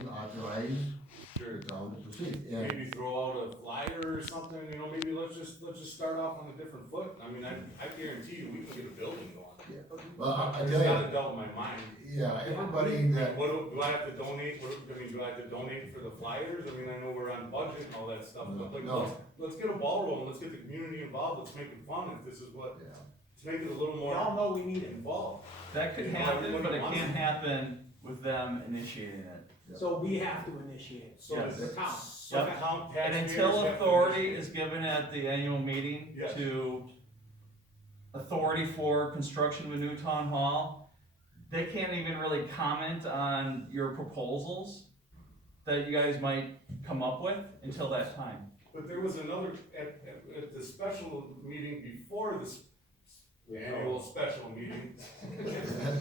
meeting authorize Sure. the town to proceed. And Maybe throw out a flyer or something, you know, maybe let's just start off on a different foot. I mean, I guarantee you, we can get a building going. well, I It's tell not you, a doubt in my mind. yeah, everybody that, What, do I have to donate, do I have to donate for the flyers? I mean, I know we're on budget and all that stuff, but like, No. let's get a ball rolling, let's get the community involved, let's make it fun, if this is what, yeah. let's make it a little We more all know we need it. involved. That could You know, happen, everybody but it wants can't it. happen with them initiating it. So we have to initiate. So Yes. the Town. so the town And taxpayers until have to authority initiate. is given at the annual meeting Yes. to authority for construction of a new town hall, they can't even really comment on your proposals that you guys might come up with until that time. But there was another, at the special meeting before this annual special meeting,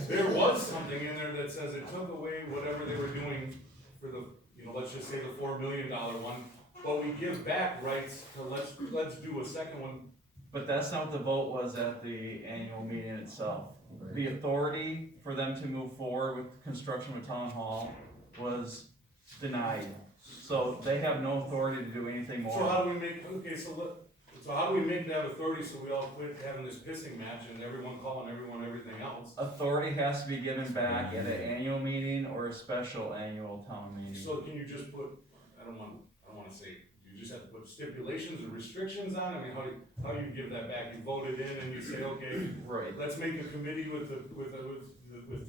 there was something in there that says it took away whatever they were doing for the, you know, let's just say the $4 million one, but we give back rights to let's do a second one. But that's not what the vote was at the annual meeting itself. The authority for them to move forward with construction of a town hall was denied. So they have no authority to do anything So more. how do we make, okay, so how do we make that authority so we all quit having this pissing match and everyone calling everyone everything else? Authority has to be given back at an annual meeting or a special annual town meeting. So can you just put, I don't wanna say, you just have to put stipulations or restrictions on, I mean, how do you give that back? You voted in and you say, okay, Right. let's make a committee with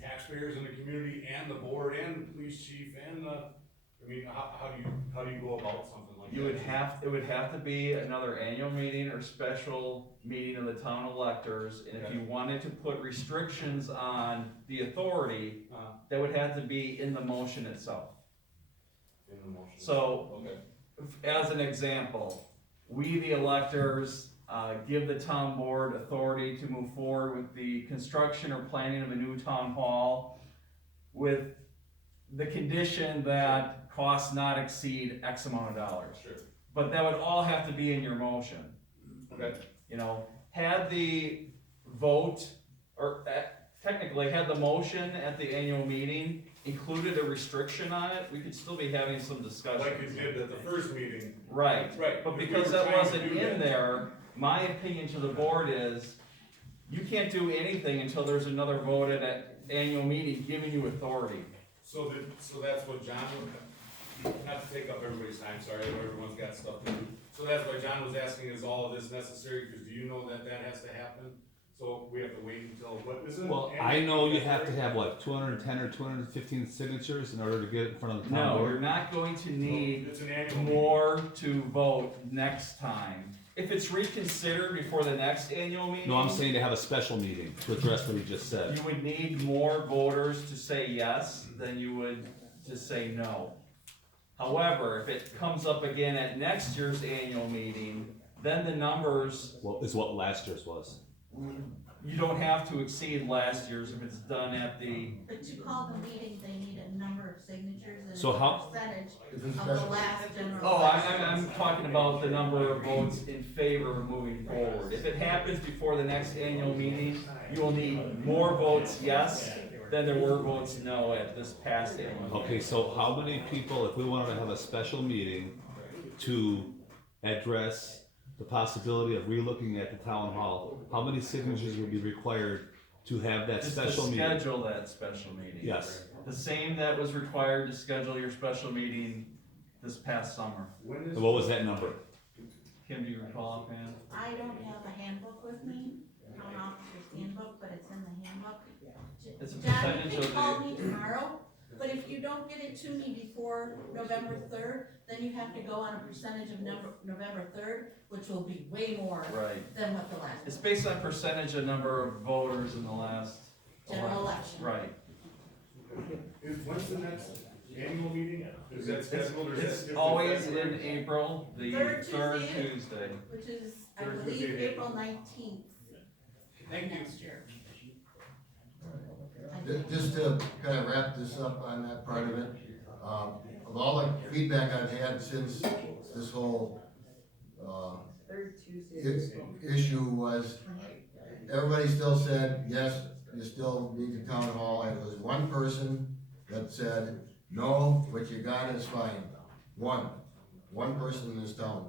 taxpayers in the community and the board and the police chief and I mean, how do you go about something like that? It would have to be another annual meeting or special meeting of the town electors, and if you wanted to put restrictions on the authority, that would have to be in the motion itself. In the motion. So, Okay, as an example, we, the electors, give the town board authority to move forward with the construction or planning of a new town hall with the condition that costs not exceed X amount of dollars. sure, But that would all have to be in your motion. okay, You know, had the vote, or technically, had the motion at the annual meeting included a restriction on it, we could still be having some discussion. like it did at the first meeting. Right, Right. but if we because were that trying to wasn't do in that. there, my opinion to the board is, you can't do anything until there's another vote at an annual meeting giving you authority. So that's what John, not to take up everybody's time, sorry, I know everyone's got stuff to do. So that's why John was asking, is all of this necessary, because do you know that has to happen? So we have to wait until, what is it? Well, I know you have to have, what, 210 or 215 signatures in order to get it in front of the town No, board? you're not going to need It's an annual meeting. more to vote next time. If it's reconsidered before the next annual meeting. No, I'm saying to have a special meeting to address what he just said. You would need more voters to say yes than you would to say no. However, if it comes up again at next year's annual meeting, then the numbers, Well, is what last year's was. you don't have to exceed last year's if it's done at the, But to call the meeting, they need a number of signatures and So a how- percentage If it's of the special. last general. oh, election. I'm talking about the number of votes in favor of moving forward. If it happens before the next annual meeting, you will need more votes yes than there were votes no at this past annual meeting. Okay, so how many people, if we wanted to have a special meeting to address the possibility of relooking at the town hall, how many signatures would be required to have that Just special to meeting? schedule that special meeting. Yes. The same that was required to schedule your special meeting this past summer. When is? And what was that number? Kim, do you recall offhand? I don't have a handbook with me, town officer's handbook, but it's in the handbook. It's a John, percentage you of can call the, me tomorrow, but if you don't get it to me before November 3rd, then you have to go on a percentage of November 3rd, which will be way more right. than what the last It's based on percentage of number of voters in the last. general election. Right. When's the next annual meeting? Is that scheduled or is that It's different? always in April, the Third third Tuesday. Tuesday. Which is, I Third believe, Tuesday. April 19th Thank you. next year. Just to kind of wrap this up on that part of it, of all the feedback I've had since this whole, issue was, everybody still said, yes, you still need the town hall, and there was one person that said, No, what you got is fine. One person in this town.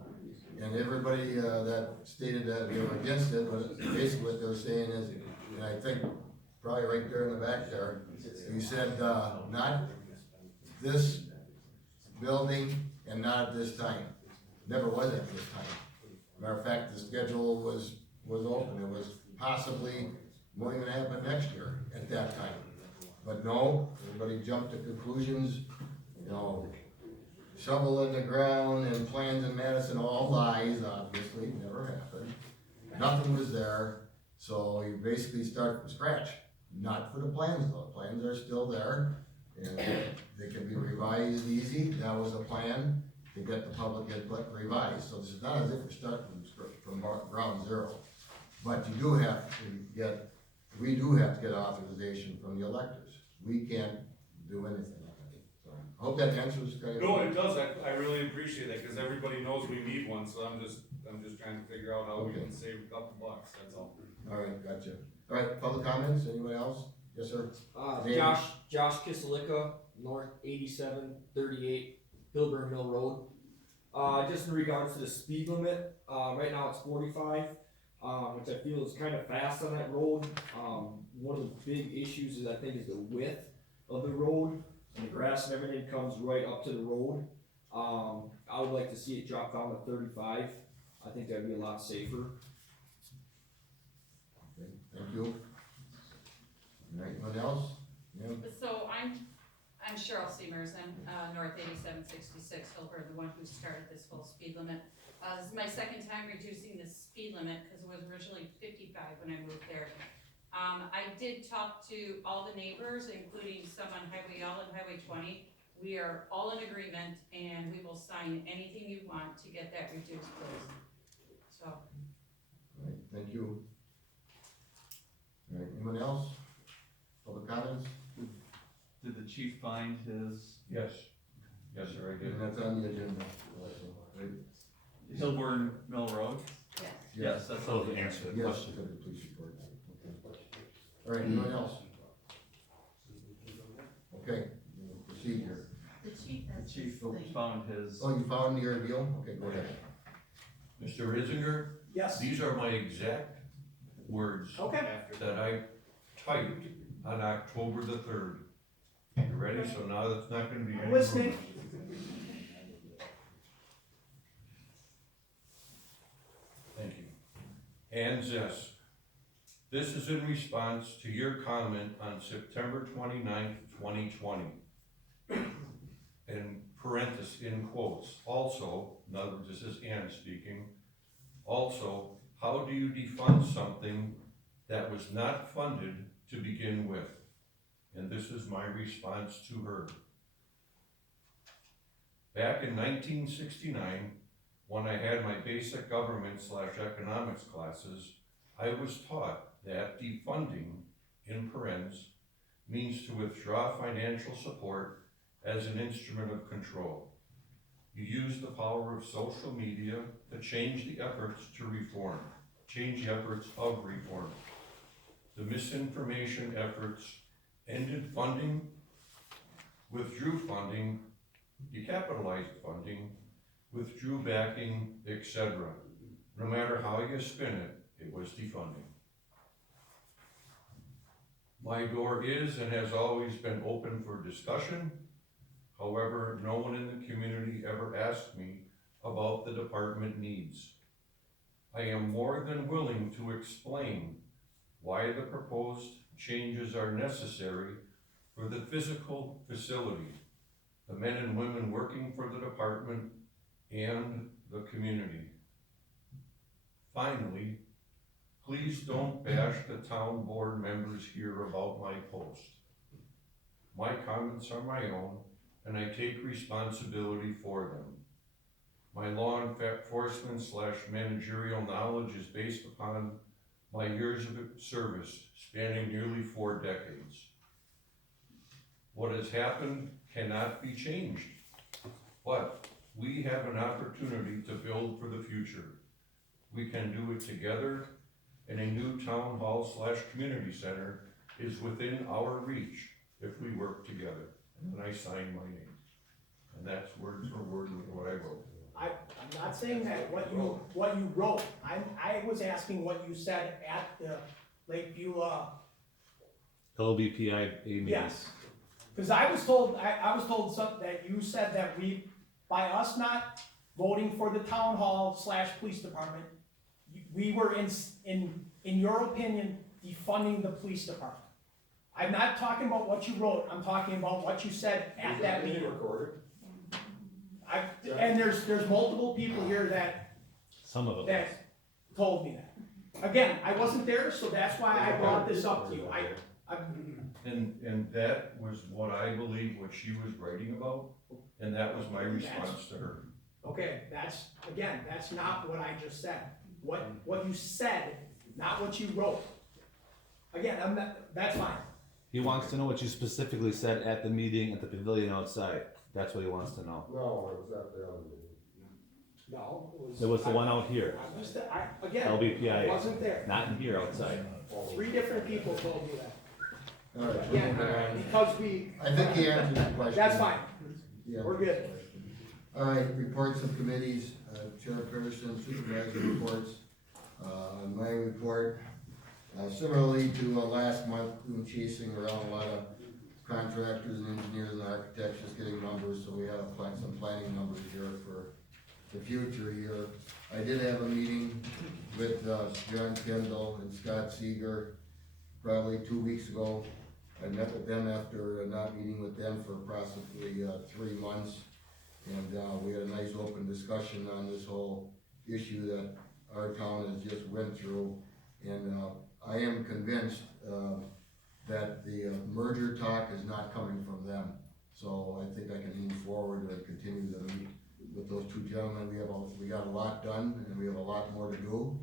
And everybody, that stated that they were against it, was basically what they're saying is, and I think probably right there in the back there, you said, not this building and not at this time. Never was at this time. Matter of fact, the schedule was open, it was possibly won't even happen next year at that time. But no, everybody jumped to conclusions, you know, shovel in the ground and plans in Madison, all lies, obviously, never happened. Nothing was there, so you basically start from scratch. Not for the plans though, plans are still there, and they can be revised easy, that was the plan, to get the public input revised. So this is not as if you're starting from ground zero. But you do have to get, we do have to get authorization from the electors. We can't do anything like that. So, I hope that answers kind of. No, it does, I really appreciate that, cause everybody knows we need one, so I'm just trying to figure out how we can save a couple bucks, that's all. Alright, gotcha. Alright, public comments, anyone else? Yes, sir? Name? Josh Kisalika, North 8738 Hillburn Mill Road. Just in regards to the speed limit, right now it's 45, which I feel is kind of fast on that road. One of the big issues is I think is the width of the road, and the grass and everything comes right up to the road. I would like to see it drop down to 35. I think that'd be a lot safer. Okay, thank you. Alright, anyone else? Yeah. So I'm Cheryl Seamers, I'm, North 8766 Hillburn, the one who started this whole speed limit. This is my second time reducing the speed limit, cause it was originally 55 when I moved there. I did talk to all the neighbors, including some on Highway L and Highway 20. We are all in agreement, and we will sign anything you want to get that reduced, please. So. Alright, thank you. Alright, anyone else? Public comments? Did the chief find his Yes, yes, sir, I did. And that's on the agenda. Also, right? Hillburn Mill Road? Yes. Yes, that's So all. to answer the Yes, question. to the police report. Okay. Alright, anyone else? Okay, we'll proceed here. The chief The has chief his thing. found his. Oh, you found your deal? Okay, go ahead. Mr. Rizinger, Yes, these are my exact words okay. that I typed on October the 3rd. You ready? So now that's not gonna be any Listening. rumors. Thank you. And this is in response to your comment on September 29th, 2020. In parentheses, in quotes, also, in other words, this is Ann speaking, also, how do you defund something that was not funded to begin with? And this is my response to her. Back in 1969, when I had my basic government/economics classes, I was taught that defunding, in parentheses, means to withdraw financial support as an instrument of control. You use the power of social media to change the efforts of reform. The misinformation efforts ended funding, withdrew funding, decapitalized funding, withdrew backing, etc. No matter how you spin it, it was defunding. My door is and has always been open for discussion. However, no one in the community ever asked me about the department needs. I am more than willing to explain why the proposed changes are necessary for the physical facility, the men and women working for the department, and the community. Finally, please don't bash the town board members here about my post. My comments are my own, and I take responsibility for them. My law enforcement/managerial knowledge is based upon my years of service spanning nearly 4 decades. What has happened cannot be changed, but we have an opportunity to build for the future. We can do it together, and a new town hall/community center is within our reach if we work together. and I signed my name. And that's word for word what I wrote. I'm not saying that, what you wrote, I was asking what you said at the Lakeview, LBPI meetings. yes. Cause I was told that you said that by us not voting for the town hall / police department, we were in your opinion, defunding the police department. I'm not talking about what you wrote, I'm talking about what you said at that meeting. And there's multiple people here Some of it. that told me that. Again, I wasn't there, so that's why I brought this up to you. And that was what I believe what she was writing about, and that was my response to her. Okay, that's not what I just said. What you said, not what you wrote. Again, that's fine. He wants to know what you specifically said at the meeting at the pavilion outside. That's what he wants to know. No, it was at the other meeting. No, It was the one out here, Again, LBPI. I wasn't there. not in here outside. 3 different people told me that. All right, we're Again, moving on. because I think he answered the question. that's fine. Yeah. We're good. All right, reports of committees, chairperson, supervisor reports. On my report, similarly to last month, we were chasing around a lot of contractors and engineers and architects, just getting numbers, so we have some planning numbers here for the future here. I did have a meeting with John Kendall and Scott Seeger probably 2 weeks ago. I met with them after not meeting with them for approximately 3 months. And we had a nice open discussion on this whole issue that our town has just went through. And I am convinced that the merger talk is not coming from them. So I think I can move forward and continue to meet with those 2 gentlemen. We got a lot done and we have a lot more to do.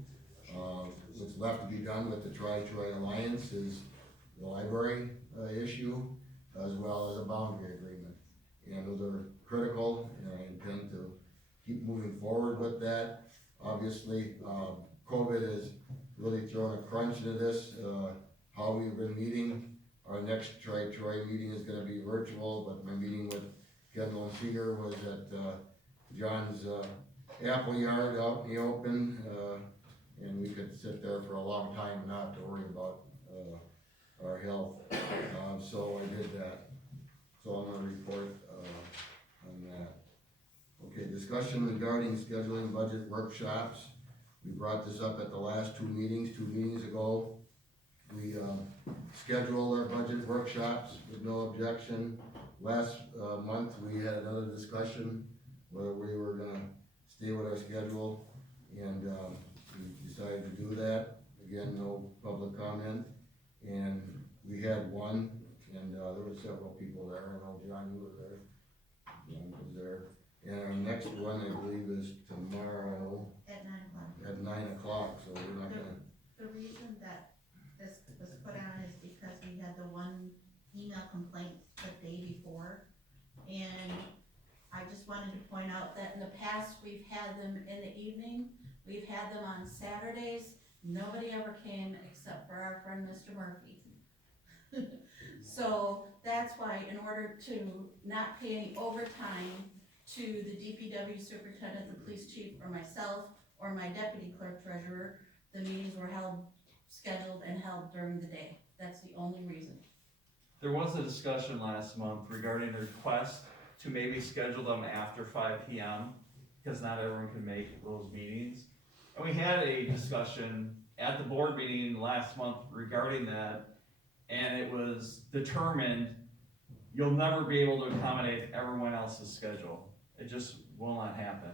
What's left to be done with the Tri-Troy Alliance is the library issue, as well as a boundary agreement. And those are critical, and I intend to keep moving forward with that. Obviously, COVID has really thrown a crunch into this, how we've been meeting. Our next Tri-Troy meeting is gonna be virtual, but my meeting with Kendall and Seeger was at John's apple yard out in the open, and we could sit there for a long time and not to worry about our health. So I did that. So I'm gonna report on that. Okay, discussion regarding scheduling budget workshops. We brought this up at the last 2 meetings. 2 meetings ago, we scheduled our budget workshops with no objection. Last month, we had another discussion whether we were gonna stay with our schedule, and we decided to do that. Again, no public comment, and we had one, and there were several people there. I know John, you were there. John was there. And our next one, I believe, is tomorrow At 9 o'clock. at 9 o'clock, so we're not gonna, The reason that this was put on is because we had the one email complaint the day before. And I just wanted to point out that in the past, we've had them in the evening, we've had them on Saturdays. Nobody ever came except for our friend Mr. Murphy. So that's why, in order to not pay any overtime to the DPW superintendent, the police chief, or myself, or my deputy clerk treasurer, the meetings were scheduled and held during the day. That's the only reason. There was a discussion last month regarding the request to maybe schedule them after 5 PM, because not everyone can make those meetings. And we had a discussion at the board meeting last month regarding that, and it was determined you'll never be able to accommodate everyone else's schedule. It just will not happen.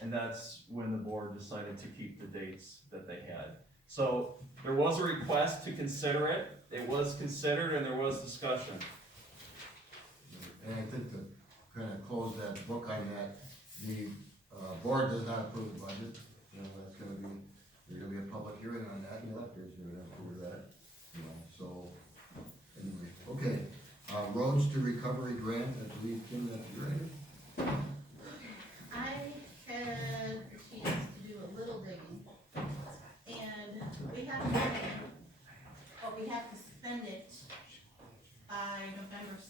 And that's when the board decided to keep the dates that they had. So there was a request to consider it, it was considered, and there was discussion. and I think to kind of close that book on that, the board does not approve the budget. You know, that's gonna be, there's gonna be a public hearing on that, and the electors are gonna approve that. You know, so, anyway, okay. Roads to Recovery Grant, I believe, Kim, that's right. I had a chance to do a little digging, and we have money, but we have to spend it by November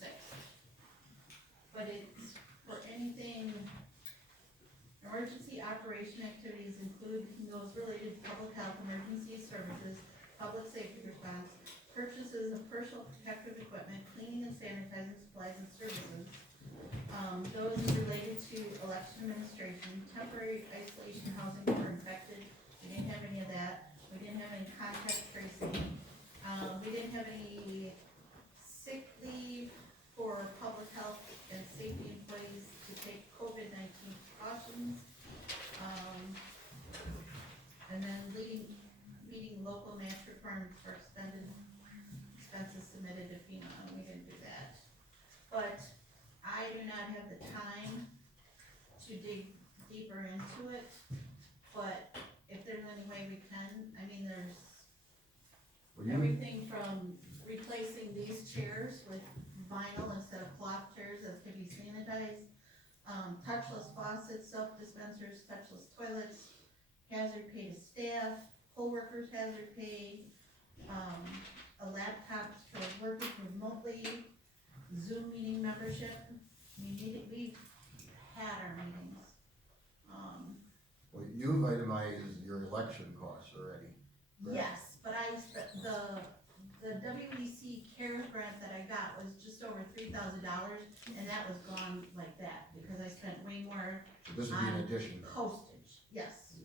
operation activities include those related to public health, emergency services, public safety response, purchases of personal protective equipment, cleaning and sanitizing supplies and services. Those related to election administration, temporary isolation housing for infected, we didn't have any of that. We didn't have any contact tracing. We didn't have any sick leave for public health and safety employees to take COVID-19 precautions. And then meeting local match requirements for expenses submitted to FEMA, we didn't do that. But I do not have the time to dig deeper into it, but if there's any way we can, I mean, there's Well, you, everything from replacing these chairs with vinyl instead of cloth chairs that can be sanitized, touchless faucets, soap dispensers, touchless toilets, hazard pay to staff, poll workers hazard pay, a laptop for workers remotely, Zoom meeting membership. We've had our meetings. well, you've itemized your election costs already. Right. Yes, but the WEC CARES grant that I got was just over $3,000, and that was gone like that, because I spent way more So this would be an addition. postage, yes.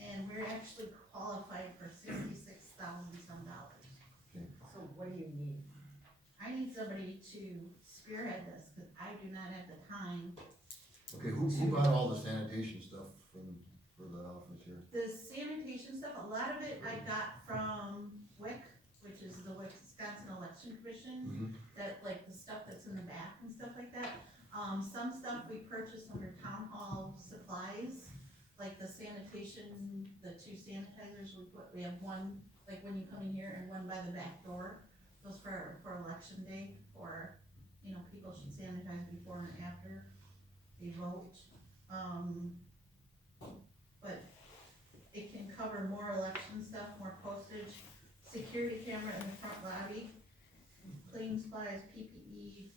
And we're actually qualified for $66,000 some dollars. So what do you need? I need somebody to spearhead this, cause I do not have the time. Okay, who bought all the sanitation stuff for the office here? The sanitation stuff, a lot of it I got from WIC, which is the Wisconsin Election Commission, that, like, the stuff that's in the back and stuff like that. Some stuff we purchased under town hall supplies, like the sanitation, the 2 sanitizers we have one, like when you come in here, and one by the back door. Those for election day, or, you know, people should sanitize before and after they vote. But it can cover more election stuff, more postage, security camera in the front lobby, cleaning supplies, PPE,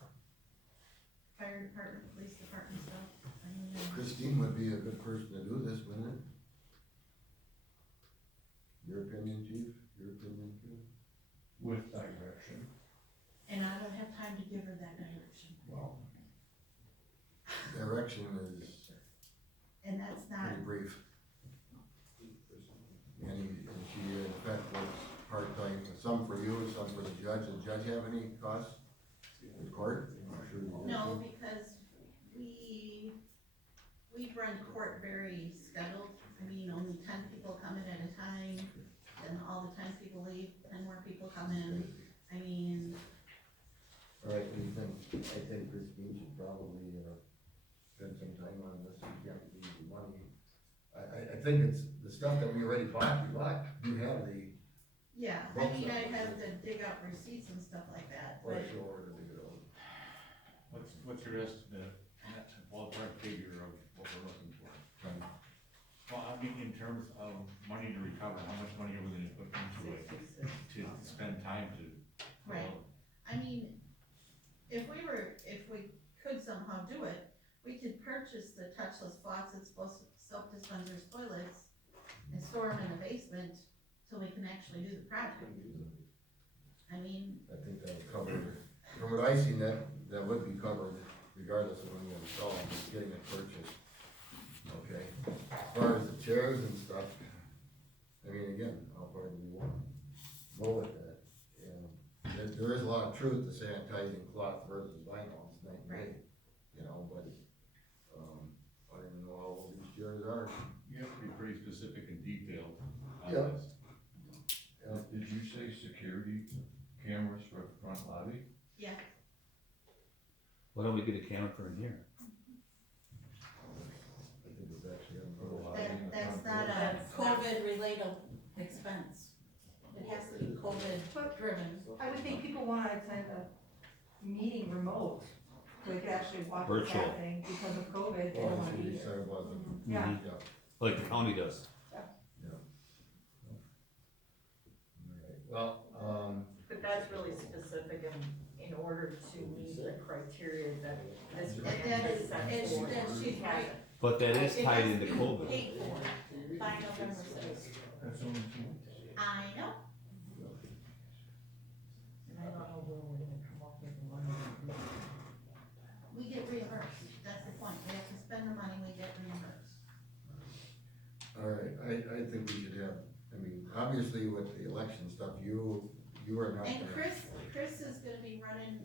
fire department, police department stuff. I mean, Christine would be a good person to do this, wouldn't it? Your opinion, chief? Your opinion, too? With direction. and I don't have time to give her that direction, Well, direction is and that's not, pretty brief. And she in fact works part-time, some for you, some for the judge. Does the judge have any costs in court? I'm sure he does. no, because we run court very scheduled. I mean, only 10 people come in at a time, then all the 10 people leave, 10 more people come in. I mean, All right, what do you think? I think Christine should probably, spend some time on this, and get the money. I think it's, the stuff that we already bought, you have the, yeah, I mean, I have to dig up receipts and stuff like that, or but show her to do it. What's your estimate, ballpark figure of what we're looking for? Well, I mean, in terms of money to recover, how much money are we gonna put into it to spend time to? right. I mean, if we could somehow do it, we could purchase the touchless faucets, soap dispensers, toilets, and store them in the basement till we can actually do the project. I mean, I think that would cover, from what I seen, that would be covered regardless of when you install them, just getting it purchased. Okay, as far as the chairs and stuff, I mean, again, how far do we want to go with that? There is a lot of truth to sanitizing cloth versus vinyl, it's night and day, but, I don't even know how old these chairs are. You have to be pretty specific and detailed on Yeah. this. Did you say security cameras for the front lobby? yeah, Why don't we get a camera for in here? I think it's actually on the lobby. that's not a COVID-related expense. It has to be COVID-driven. I would think people wanna attend a meeting remote, so they could actually watch what's Virtual. happening because of COVID, they Oh, don't so wanna be you here. said it wasn't. Yeah. Mhm. Like the county does. Well, But that's really specific in order to meet the criteria that this grant That has is, set and forth. she's right. But that is tied into COVID. Paid for by November sixth. That's only two. I know, And I don't know where we're gonna come up with the money to do it. we get reimbursed, that's the point, we have to spend the money, we get reimbursed. Alright, I think we should have, I mean, obviously with the election stuff, you are not And gonna. Chris is gonna be running,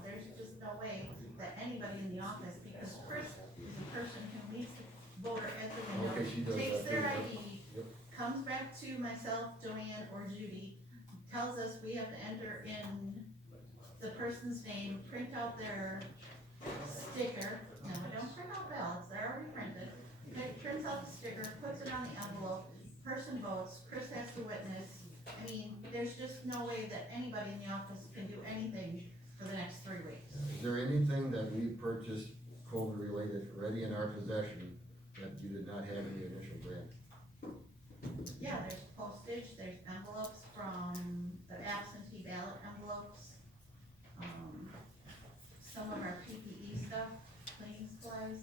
there's just no way that anybody in the office, because Chris is a person who meets the voter at the Okay, she window, does takes that their too, ID, Yep. comes back to myself, Joanne, or Judy, tells us we have to enter in the person's name, print out their sticker, no, we don't print out ballots, they're already printed, prints out the sticker, puts it on the envelope, person votes, Chris has to witness. I mean, there's just no way that anybody in the office can do anything for the next 3 weeks. Is there anything that we purchased COVID related already in our possession that you did not have in the initial grant? Yeah, there's postage, there's envelopes from the absentee ballot envelopes. Some of our PPE stuff, cleaning supplies.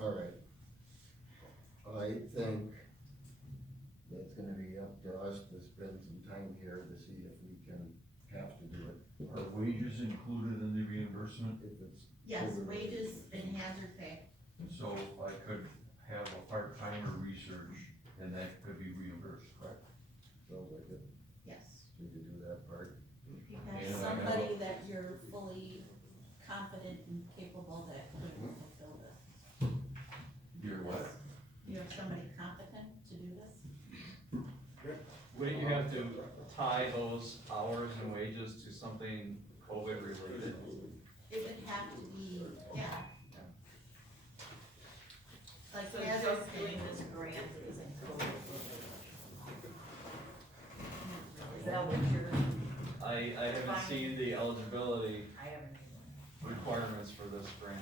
Alright. I think that's gonna be up to us to spend some time here to see if we can have to do it. Are wages included in the reimbursement? If it's. Yes, COVID related. wages and hazard pay. So I could have a part-timer research and that could be reimbursed, correct? Sounds like it, Yes. we could do that part. If you And I have have somebody that you're fully confident and capable that could fulfill this. You're what? You have somebody competent to do this? Wouldn't you have to tie those hours and wages to something COVID related? It would have to be, yeah. Like So hazard just pay. doing this grant isn't cool. Is that what you're, I haven't seen the eligibility I haven't even. requirements for this grant.